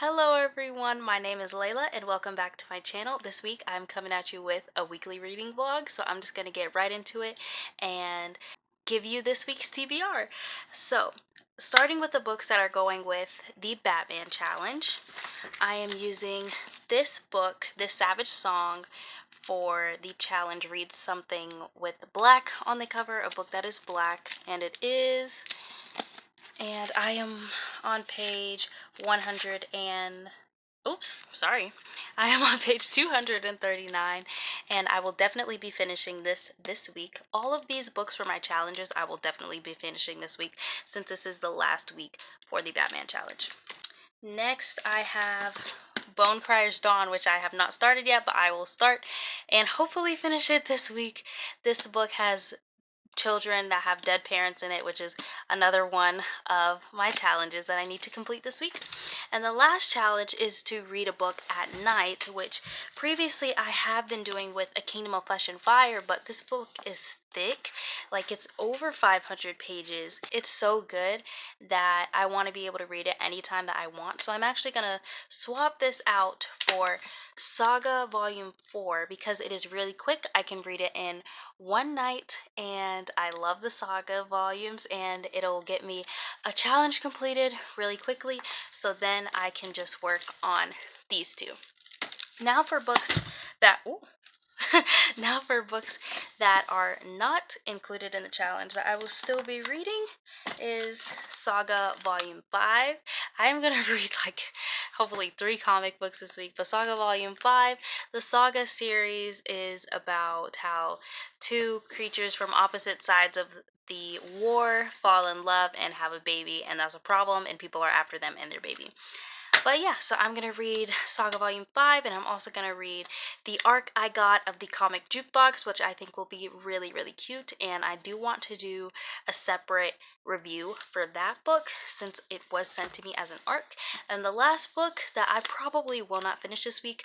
Hello everyone, my name is Layla and welcome back to my channel. This week I'm coming at you with a weekly reading vlog, so I'm just going to get right into it and give you this week's TBR. So, starting with the books that are going with the Batman challenge, I am using this book, this Savage Song, for the challenge. Read something with black on the cover, a book that is black, and it is... And I am on page 100 and... Oops, sorry. I am on page 239, and I will definitely be finishing this week. All of these books for my challenges I will definitely be finishing this week, since this is the last week for the Batman challenge. Next, I have Bonecryer's Dawn, which I have not started yet, but I will start and hopefully finish it this week. This book has children that have dead parents in it, which is another one of my challenges that I need to complete this week. And the last challenge is to read a book at night, which previously I have been doing with A Kingdom of Flesh and Fire, but this book is thick. Like, it's over 500 pages. It's so good that I want to be able to read it anytime that I want. So I'm actually gonna swap this out for Saga Volume 4 because it is really quick. I can read it in one night, and I love the Saga volumes, and it'll get me a challenge completed really quickly, so then I can just work on these two. Now for books that now for books that are not included in the challenge that I will still be reading is Saga Volume 5. I am gonna read hopefully 3 comic books this week, but Saga Volume 5, the Saga series, is about how two creatures from opposite sides of the war fall in love and have a baby, and that's a problem, and people are after them and their baby. But yeah, so I'm going to read Saga Volume 5, and I'm also going to read the arc I got of the comic jukebox, which I think will be really, really cute, and I do want to do a separate review for that book since it was sent to me as an arc. And the last book that I probably will not finish this week,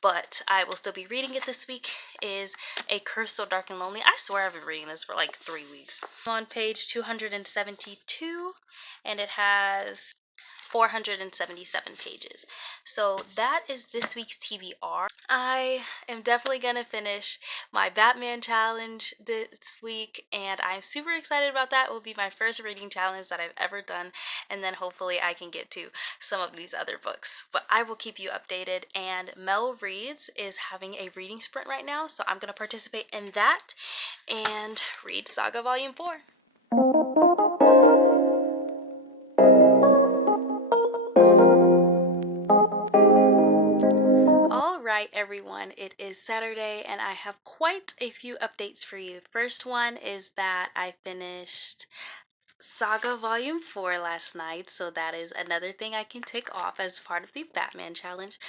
but I will still be reading it this week, is A Curse So Dark and Lonely. I swear I've been reading this for like 3 weeks. I'm on page 272, and it has 477 pages. So that is this week's TBR. I am definitely gonna finish my Batman challenge this week, and I'm super excited about that. It will be my first reading challenge that I've ever done, and then hopefully I can get to some of these other books. But I will keep you updated, and Mel Reads is having a reading sprint right now, so I'm gonna participate in that and read Saga Volume 4. Alright everyone, it is Saturday and I have quite a few updates for you. First one is that I finished Saga Volume 4 last night, so that is another thing I can tick off as part of the Batman challenge.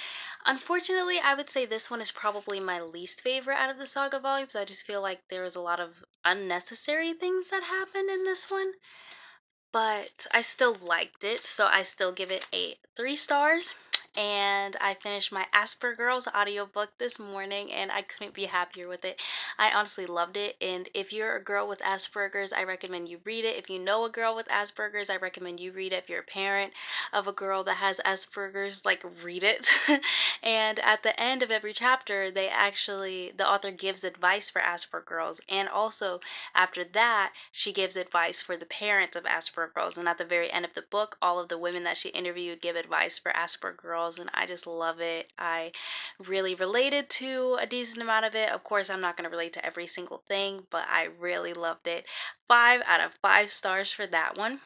Unfortunately, I would say this one is probably my least favorite out of the Saga volumes. I just feel like there was a lot of unnecessary things that happened in this one, but I still liked it, so I still give it 3 stars. And I finished my Asper Girls audiobook this morning, and I couldn't be happier with it. I honestly loved it, and if you're a girl with Asperger's, I recommend you read it. If you know a girl with Asperger's, I recommend you read it. If you're a parent of a girl that has Asperger's, like, read it. And at the end of every chapter, the author gives advice for Asper Girls, and also after that, she gives advice for the parents of Asper Girls. And at the very end of the book, all of the women that she interviewed give advice for Asper Girls, and I just love it. I really related to a decent amount of it. Of course, I'm not going to relate to every single thing, but I really loved it. 5 out of 5 stars for that one.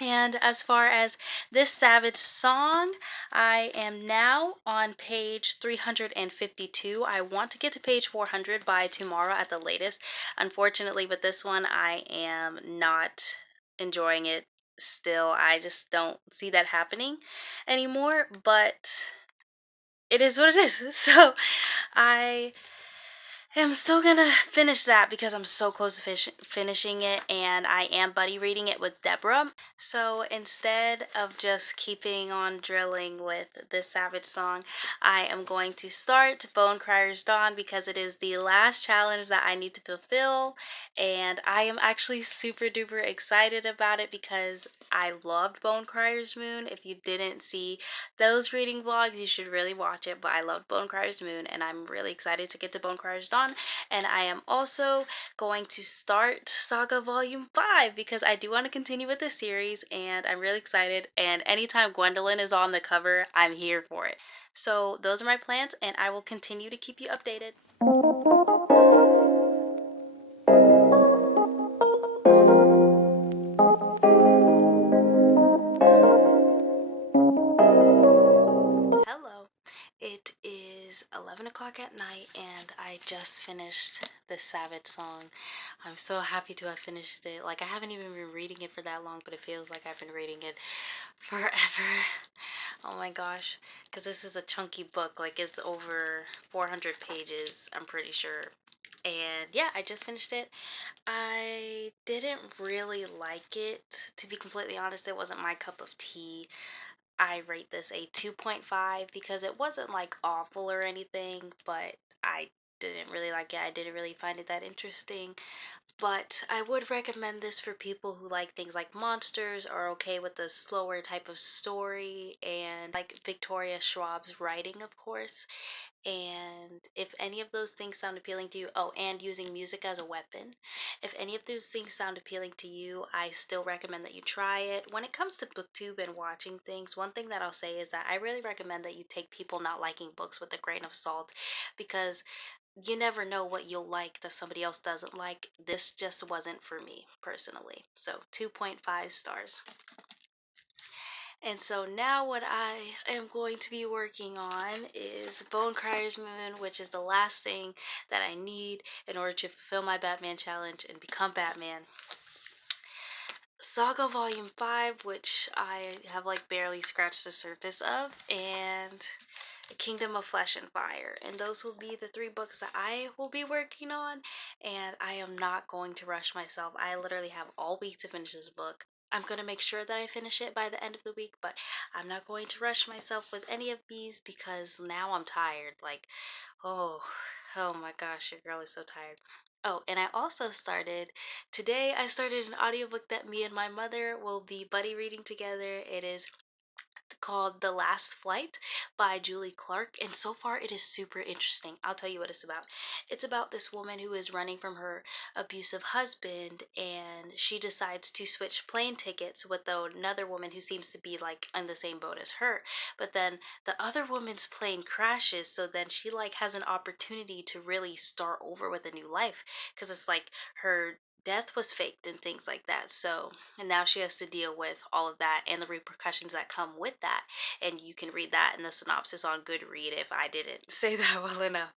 And as far as this Savage Song, I am now on page 352. I want to get to page 400 by tomorrow at the latest. Unfortunately, with this one, I am not enjoying it still. I just don't see that happening anymore, but it is what it is. So I I'm still gonna finish that because I'm so close to finishing it, and I am buddy reading it with Deborah. So instead of just keeping on drilling with this Savage song, I am going to start Bone Crier's Dawn because it is the last challenge that I need to fulfill, and I am actually super duper excited about it because I loved Bone Crier's Moon. If you didn't see those reading vlogs, you should really watch it, but I loved Bone Crier's Moon, and I'm really excited to get to Bone Crier's Dawn. And I am also going to start Saga Volume 5 because I do want to continue with the series, and I'm really excited, and anytime Gwendolyn is on the cover, I'm here for it. So those are my plans, and I will continue to keep you updated. Hello. It is 11 o'clock at night, and I just finished this Savage song. I'm so happy to have finished it. Like, I haven't even been reading it for that long, but it feels like I've been reading it forever. Oh my gosh. Because this is a chunky book. Like, it's over 400 pages, I'm pretty sure. And yeah, I just finished it. I didn't really like it. To be completely honest, it wasn't my cup of tea. I rate this a 2.5 because it wasn't like awful or anything, but I didn't really like it. I didn't really find it that interesting. But I would recommend this for people who like things like monsters, are okay with the slower type of story, and like Victoria Schwab's writing, of course. And if any of those things sound appealing to you, oh, and using music as a weapon, if any of those things sound appealing to you, I still recommend that you try it. When it comes to booktube and watching things, one thing that I'll say is that I really recommend that you take people not liking books with a grain of salt, because you never know what you'll like that somebody else doesn't like. This just wasn't for me personally. So 2.5 stars. And so now what I am going to be working on is Bone Crier's Moon, which is the last thing that I need in order to fulfill my Batman challenge and become Batman. Saga Volume 5, which I have like barely scratched the surface of, and Kingdom of Flesh and Fire. And those will be the 3 books that I will be working on, and I am not going to rush myself. I literally have all week to finish this book. I'm going to make sure that I finish it by the end of the week, but I'm not going to rush myself with any of these because now I'm tired. Like, oh, oh my gosh, your girl is so tired. Oh, and today I started an audiobook that me and my mother will be buddy reading together. It is called The Last Flight by Julie Clark, and so far it is super interesting. I'll tell you what it's about. It's about this woman who is running from her abusive husband, and she decides to switch plane tickets with another woman who seems to be like on the same boat as her. But then the other woman's plane crashes, so then she like has an opportunity to really start over with a new life, because it's like her death was faked and things like that. So, and now she has to deal with all of that and the repercussions that come with that. And you can read that in the synopsis on Goodread if I didn't say that well enough.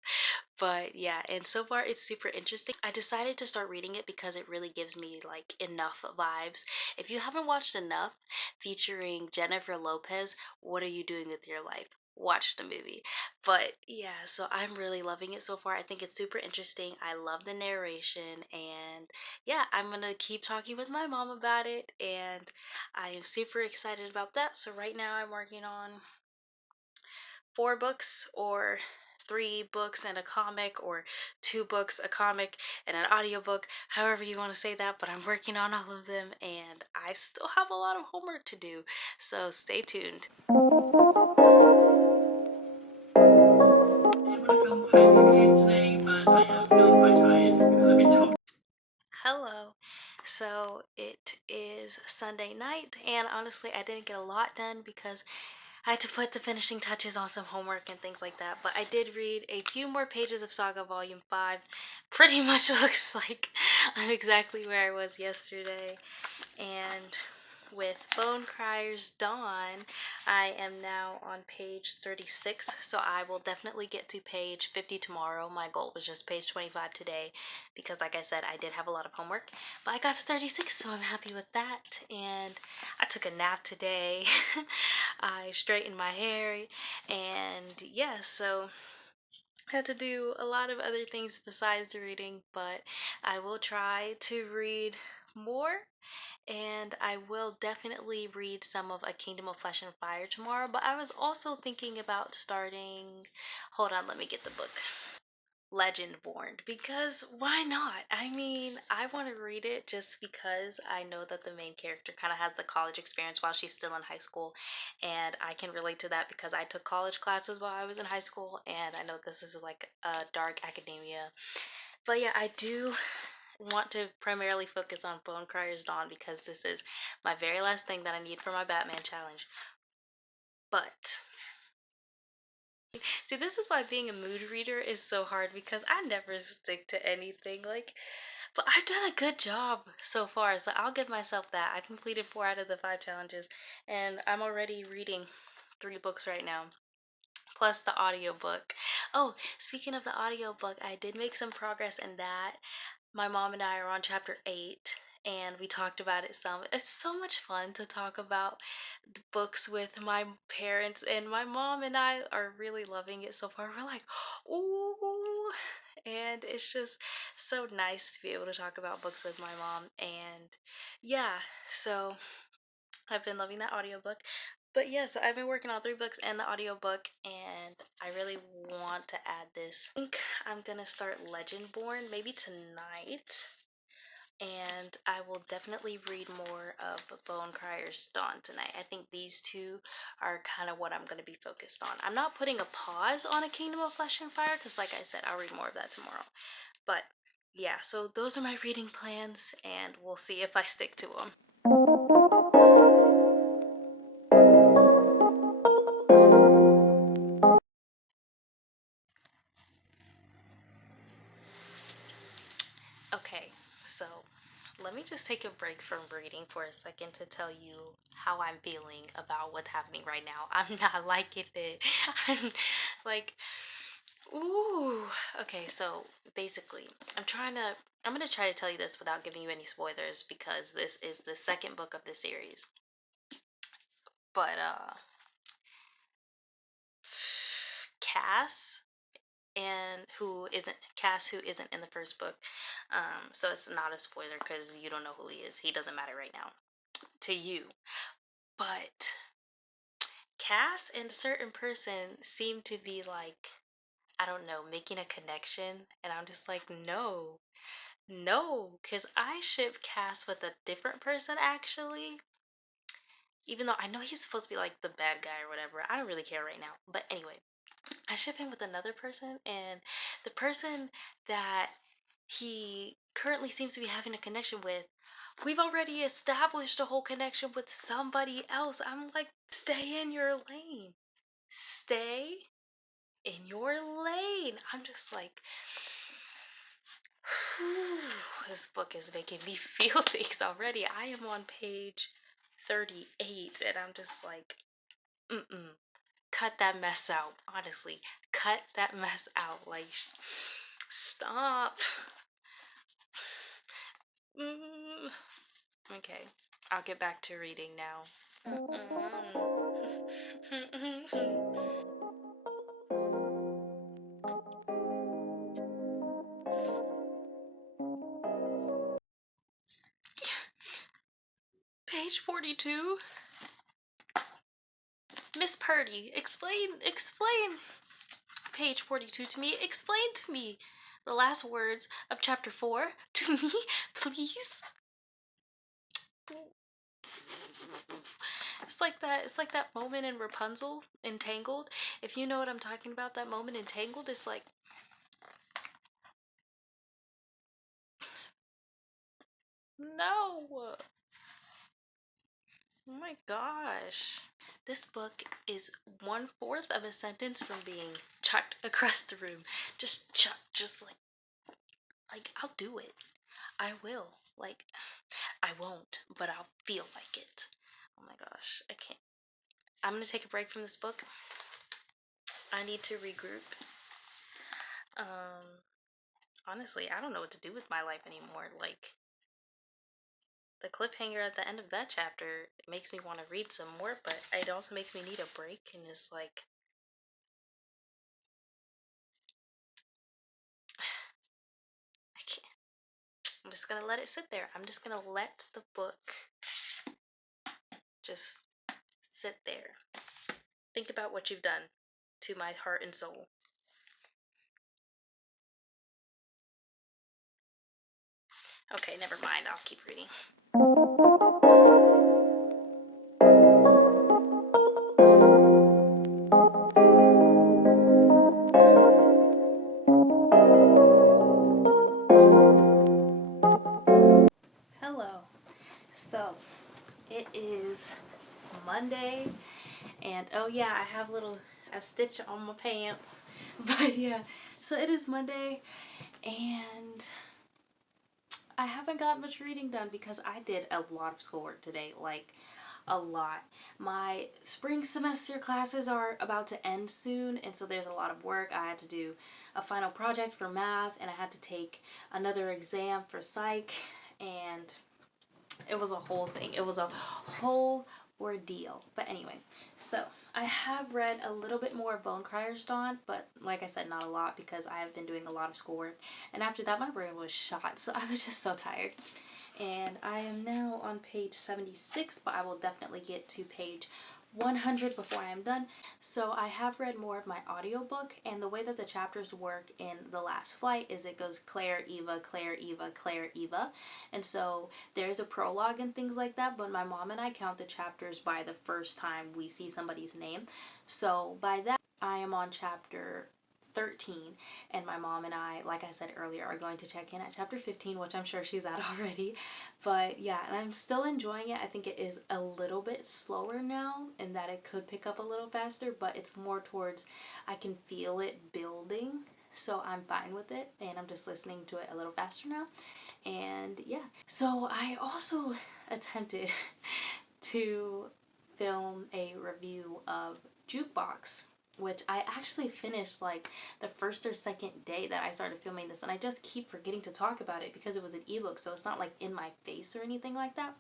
But yeah, and so far it's super interesting. I decided to start reading it because it really gives me like enough vibes. If you haven't watched Enough, featuring Jennifer Lopez, what are you doing with your life? Watch the movie. But yeah, so I'm really loving it so far. I think it's super interesting. I love the narration, and yeah, I'm gonna keep talking with my mom about it, and I am super excited about that. So right now I'm working on 4 books, or 3 books and a comic, or 2 books, a comic, and an audiobook, however you want to say that, but I'm working on all of them, and I still have a lot of homework to do, so stay tuned. Hello. So it is Sunday night, and honestly, I didn't get a lot done because I had to put the finishing touches on some homework and things like that. But I did read a few more pages of Saga Volume 5. Pretty much looks like I'm exactly where I was yesterday. And with Bone Crier's Dawn, I am now on page 36, so I will definitely get to page 50 tomorrow. My goal was just page 25 today because, like I said, I did have a lot of homework, but I got to 36, so I'm happy with that. And I took a nap today. I straightened my hair, and yeah, so had to do a lot of other things besides reading, but I will try to read more, and I will definitely read some of A Kingdom of Flesh and Fire tomorrow. But I was also thinking about starting, hold on, let me get the book, Legendborn, because why not? I mean, I want to read it just because I know that the main character kind of has the college experience while she's still in high school, and I can relate to that because I took college classes while I was in high school, and I know this is like a dark academia. But yeah, I do want to primarily focus on Bone Crier's Dawn because this is my very last thing that I need for my Batman challenge. But see, this is why being a mood reader is so hard because I never stick to anything. Like, but I've done a good job so far, so I'll give myself that. I completed 4 out of the 5 challenges, and I'm already reading 3 books right now, plus the audiobook. Oh, speaking of the audiobook, I did make some progress in that. My mom and I are on chapter 8, and we talked about it some. It's so much fun to talk about the books with my parents, and my mom and I are really loving it so far. We're like, ooh, and it's just so nice to be able to talk about books with my mom. And yeah, so I've been loving that audiobook. But yeah, so I've been working on 3 books and the audiobook, and I really want to add this. I think I'm gonna start Legendborn maybe tonight, and I will definitely read more of Bone Crier's Dawn tonight. I think these two are kind of what I'm going to be focused on. I'm not putting a pause on A Kingdom of Flesh and Fire because, like I said, I'll read more of that tomorrow. But yeah, so those are my reading plans, and we'll see if I stick to them. Okay, so let me just take a break from reading for a second to tell you how I'm feeling about what's happening right now. I'm not liking it. I'm like, ooh. Okay, so basically, I'm gonna try to tell you this without giving you any spoilers because this is the second book of the series. But Cass Cass who isn't in the first book. So it's not a spoiler because you don't know who he is. He doesn't matter right now to you. But Cass and a certain person seem to be like, I don't know, making a connection, and I'm just like, no, no, because I ship Cass with a different person actually. Even though I know he's supposed to be like the bad guy or whatever, I don't really care right now. But anyway, I ship him with another person, and the person that he currently seems to be having a connection with, we've already established a whole connection with somebody else. I'm like, stay in your lane. Stay in your lane. I'm just like, whew, this book is making me feel things already. I am on page 38, and I'm just like, cut that mess out. Honestly, cut that mess out. Like, stop. Okay, I'll get back to reading now. Page 42. Miss Purdy, explain page 42 to me. Explain to me the last words of chapter 4 to me, please. It's like that moment in Rapunzel, Entangled. If you know what I'm talking about, that moment Entangled is like, no. Oh my gosh. This book is 1/4 of a sentence from being chucked across the room. Just chuck, just like I'll do it. I will. Like, I won't, but I'll feel like it. Oh my gosh, I can't. I'm gonna take a break from this book. I need to regroup. Honestly, I don't know what to do with my life anymore. Like, the cliffhanger at the end of that chapter makes me want to read some more, but it also makes me need a break, and it's like, just gonna let it sit there. I'm just gonna let the book just sit there. Think about what you've done to my heart and soul. Okay, never mind. I'll keep reading. Hello. So, it is Monday, and oh yeah, I have a stitch on my pants. But yeah, so it is Monday, and I haven't got much reading done because I did a lot of schoolwork today, like a lot. My spring semester classes are about to end soon, and so there's a lot of work. I had to do a final project for math, and I had to take another exam for psych, and it was a whole thing. It was a whole ordeal. But anyway, so I have read a little bit more of Bone Crier's Dawn, but like I said, not a lot because I have been doing a lot of schoolwork. And after that, my brain was shot, so I was just so tired. And I am now on page 76, but I will definitely get to page 100 before I am done. So I have read more of my audiobook, and the way that the chapters work in The Last Flight is it goes Claire, Eva, Claire, Eva, Claire, Eva. And so there's a prologue and things like that, but my mom and I count the chapters by the first time we see somebody's name. So by that, I am on chapter 13, and my mom and I, like I said earlier, are going to check in at chapter 15, which I'm sure she's at already. But yeah, and I'm still enjoying it. I think it is a little bit slower now, and that it could pick up a little faster, but it's more towards I can feel it building, so I'm fine with it, and I'm just listening to it a little faster now. And yeah, so I also attempted to film a review of Jukebox, which I actually finished like the first or second day that I started filming this, and I just keep forgetting to talk about it because it was an ebook, so it's not like in my face or anything like that.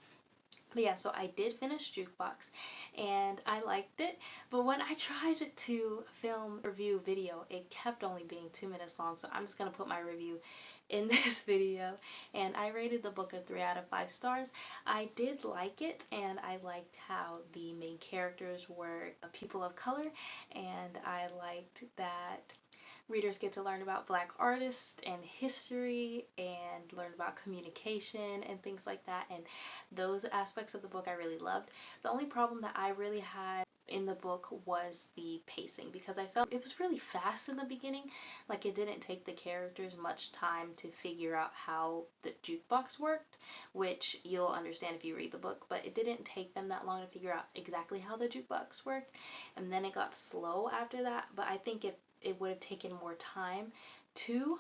But yeah, so I did finish Jukebox, and I liked it, but when I tried to film a review video, it kept only being 2 minutes long, so I'm just going to put my review in this video. And I rated the book a 3 out of 5 stars. I did like it, and I liked how the main characters were people of color, and I liked that readers get to learn about Black artists and history and learn about communication and things like that, and those aspects of the book I really loved. The only problem that I really had in the book was the pacing, because I felt it was really fast in the beginning. Like, it didn't take the characters much time to figure out how the jukebox worked, which you'll understand if you read the book, but it didn't take them that long to figure out exactly how the jukebox worked, and then it got slow after that. But I think it would have taken more time to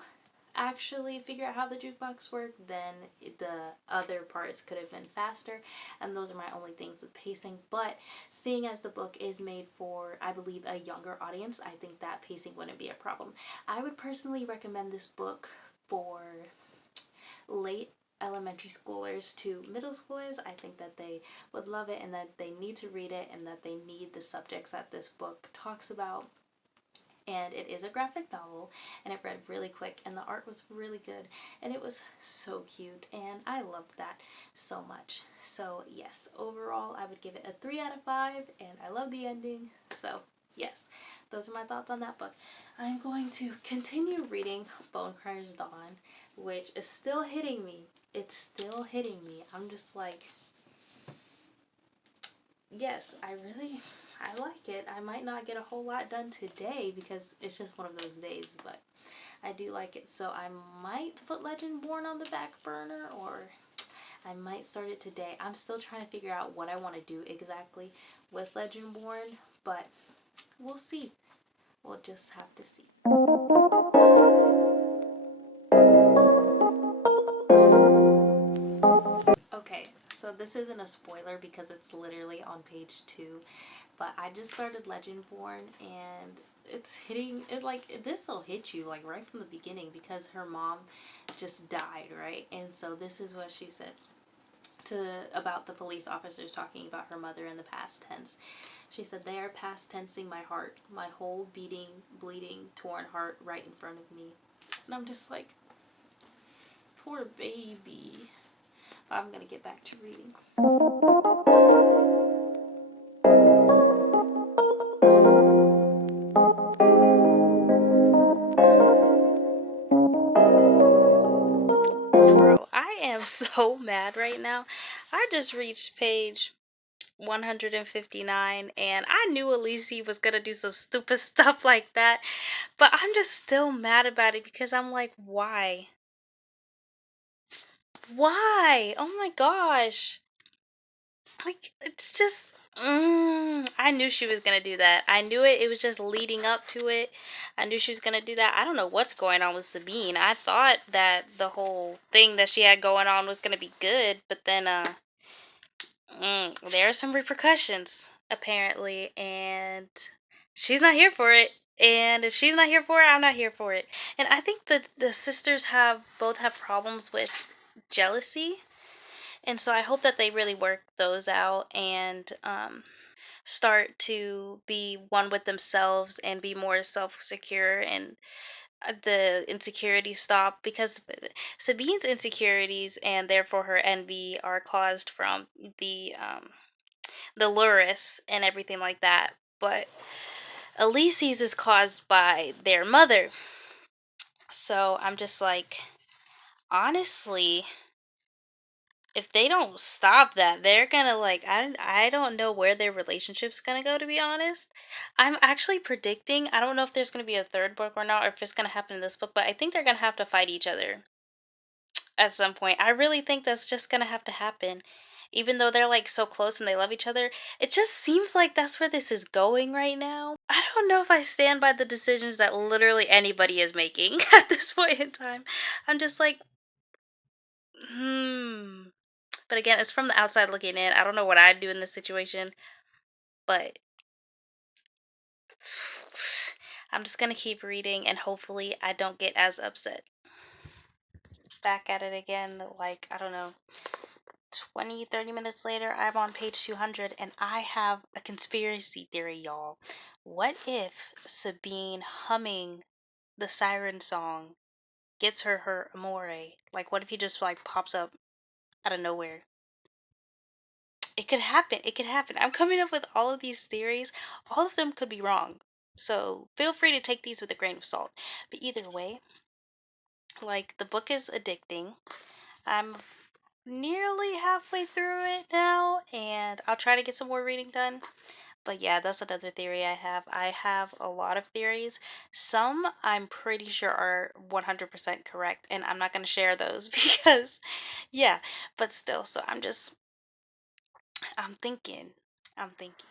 actually figure out how the jukebox worked, then the other parts could have been faster, and those are my only things with pacing. But seeing as the book is made for, I believe, a younger audience, I think that pacing wouldn't be a problem. I would personally recommend this book for late elementary schoolers to middle schoolers. I think that they would love it, and that they need to read it, and that they need the subjects that this book talks about. And it is a graphic novel, and it read really quick, and the art was really good, and it was so cute, and I loved that so much. So yes, overall I would give it a 3 out of 5, and I love the ending. So yes, those are my thoughts on that book. I'm going to continue reading Bone Crier's Dawn, which is still hitting me. It's still hitting me. I'm just like, yes, I like it. I might not get a whole lot done today because it's just one of those days, but I do like it. So I might put Legendborn on the back burner, or I might start it today. I'm still trying to figure out what I want to do exactly with Legendborn, but we'll see. We'll just have to see. Okay, so this isn't a spoiler because it's literally on page 2, but I just started Legendborn, and it's hitting it like this will hit you like right from the beginning, because her mom just died, right? And so this is what she said about the police officers talking about her mother in the past tense. She said, "They are past tensing my heart, my whole beating, bleeding, torn heart right in front of me." And I'm just like, poor baby. I'm gonna get back to reading. Bro, I am so mad right now. I just reached page 159 and I knew Elise was gonna do some stupid stuff like that, but I'm just still mad about it because I'm like, why? Why? Oh my gosh. Like, it's just. I knew she was gonna do that. I knew it. It was just leading up to it. I knew she was gonna do that. I don't know what's going on with Sabine. I thought that the whole thing that she had going on was gonna be good, but then, there are some repercussions, apparently, and she's not here for it. And if she's not here for it, I'm not here for it. And I think that the sisters both have problems with jealousy. And so I hope that they really work those out and start to be one with themselves and be more self-secure, and the insecurities stop, because Sabine's insecurities and therefore her envy are caused from the Luris and everything like that. But Elise's is caused by their mother. So I'm just like, honestly, if they don't stop that, they're gonna like, I don't know where their relationship's gonna go, to be honest. I'm actually predicting, I don't know if there's gonna be a third book or not, or if it's gonna happen in this book, but I think they're gonna have to fight each other at some point. I really think that's just gonna have to happen. Even though they're like so close and they love each other, it just seems like that's where this is going right now. I don't know if I stand by the decisions that literally anybody is making at this point in time. I'm just like, But again, it's from the outside looking in. I don't know what I'd do in this situation, but I'm just gonna keep reading and hopefully I don't get as upset. Back at it again, like, I don't know, 20-30 minutes later, I'm on page 200 and I have a conspiracy theory, y'all. What if Sabine humming the siren song gets her amore? Like, what if he just like pops up out of nowhere? It could happen. It could happen. I'm coming up with all of these theories. All of them could be wrong. So feel free to take these with a grain of salt. But either way, like, the book is addicting. I'm nearly halfway through it now, and I'll try to get some more reading done. But yeah, that's another theory I have. I have a lot of theories. Some I'm pretty sure are 100% correct, and I'm not going to share those because, yeah, but still. So I'm thinking. I'm thinking.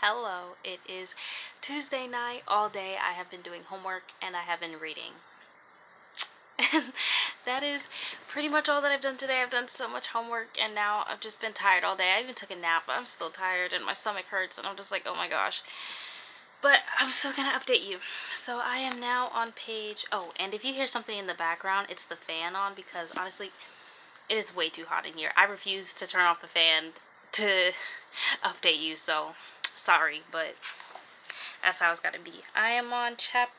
Hello, it is Tuesday night. All day I have been doing homework and I have been reading. And that is pretty much all that I've done today. I've done so much homework and now I've just been tired all day. I even took a nap, but I'm still tired and my stomach hurts and I'm just like, oh my gosh. But I'm still gonna update you. So I am now on page, oh, and if you hear something in the background, it's the fan on, because honestly, it is way too hot in here. I refuse to turn off the fan to update you, so sorry, but that's how it's gotta be. I am on chapter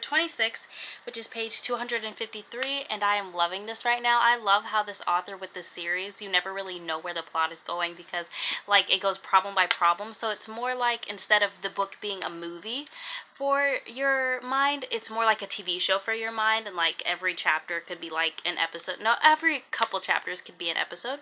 26, which is page 253, and I am loving this right now. I love how this author with this series, you never really know where the plot is going because, like, it goes problem by problem. So it's more like, instead of the book being a movie for your mind, it's more like a TV show for your mind, and like every chapter could be like an episode. No, every couple chapters could be an episode.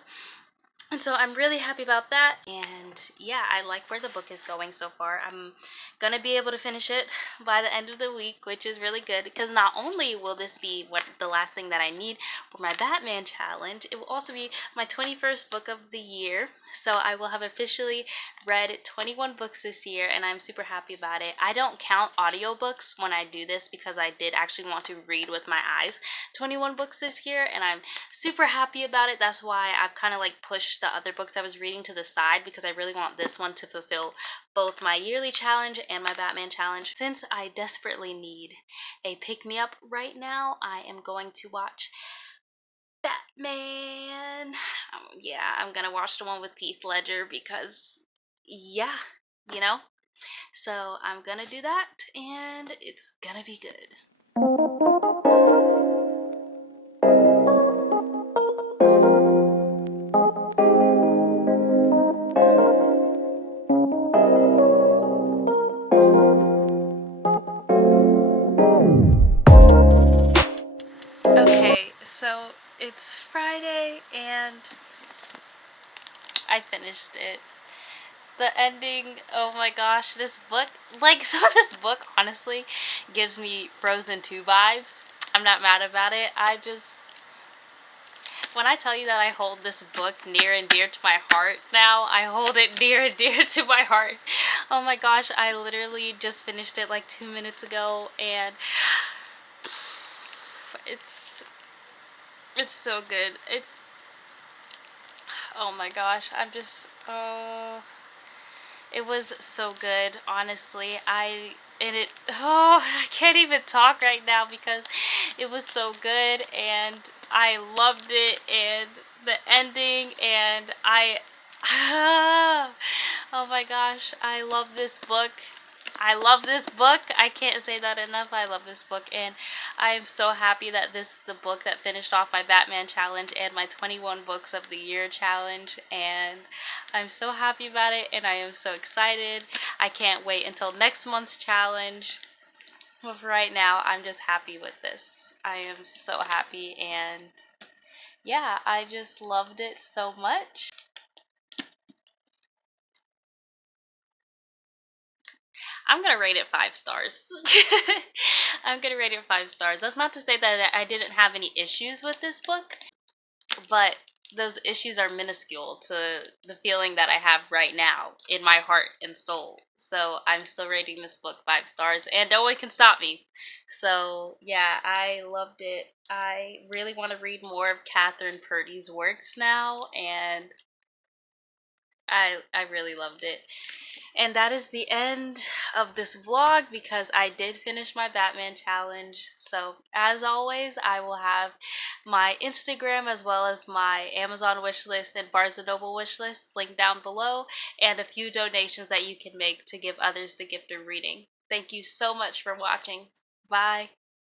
And so I'm really happy about that, and yeah, I like where the book is going so far. I'm gonna be able to finish it by the end of the week, which is really good, because not only will this be the last thing that I need for my Batman challenge, it will also be my 21st book of the year, so I will have officially read 21 books this year, and I'm super happy about it. I don't count audiobooks when I do this because I did actually want to read with my eyes 21 books this year, and I'm super happy about it. That's why I've kind of like pushed the other books I was reading to the side, because I really want this one to fulfill both my yearly challenge and my Batman challenge. Since I desperately need a pick-me-up right now, I am going to watch Batman. Yeah, I'm gonna watch the one with Heath Ledger because, yeah, you know? So I'm gonna do that, and it's gonna be good. I finished it. The ending, oh my gosh, this book, like some of this book honestly gives me Frozen 2 vibes. I'm not mad about it. When I tell you that I hold this book near and dear to my heart now, I hold it near and dear to my heart. Oh my gosh, I literally just finished it like 2 minutes ago, and it's it's so good. Oh my gosh, it was so good, honestly. I can't even talk right now because it was so good, and I loved it, and the ending, and oh my gosh, I love this book. I love this book. I can't say that enough. I love this book, and I am so happy that this is the book that finished off my Batman challenge and my 21 books of the year challenge, and I'm so happy about it, and I am so excited. I can't wait until next month's challenge. But for right now, I'm just happy with this. I am so happy, and yeah, I just loved it so much. I'm gonna rate it 5 stars. I'm gonna rate it 5 stars. That's not to say that I didn't have any issues with this book, but those issues are minuscule to the feeling that I have right now in my heart and soul. So I'm still rating this book 5 stars, and no one can stop me. So yeah, I loved it. I really want to read more of Catherine Purdy's works now, and I really loved it. And that is the end of this vlog because I did finish my Batman challenge. So as always, I will have my Instagram as well as my Amazon wishlist and Barnes & Noble wishlist linked down below, and a few donations that you can make to give others the gift of reading. Thank you so much for watching. Bye.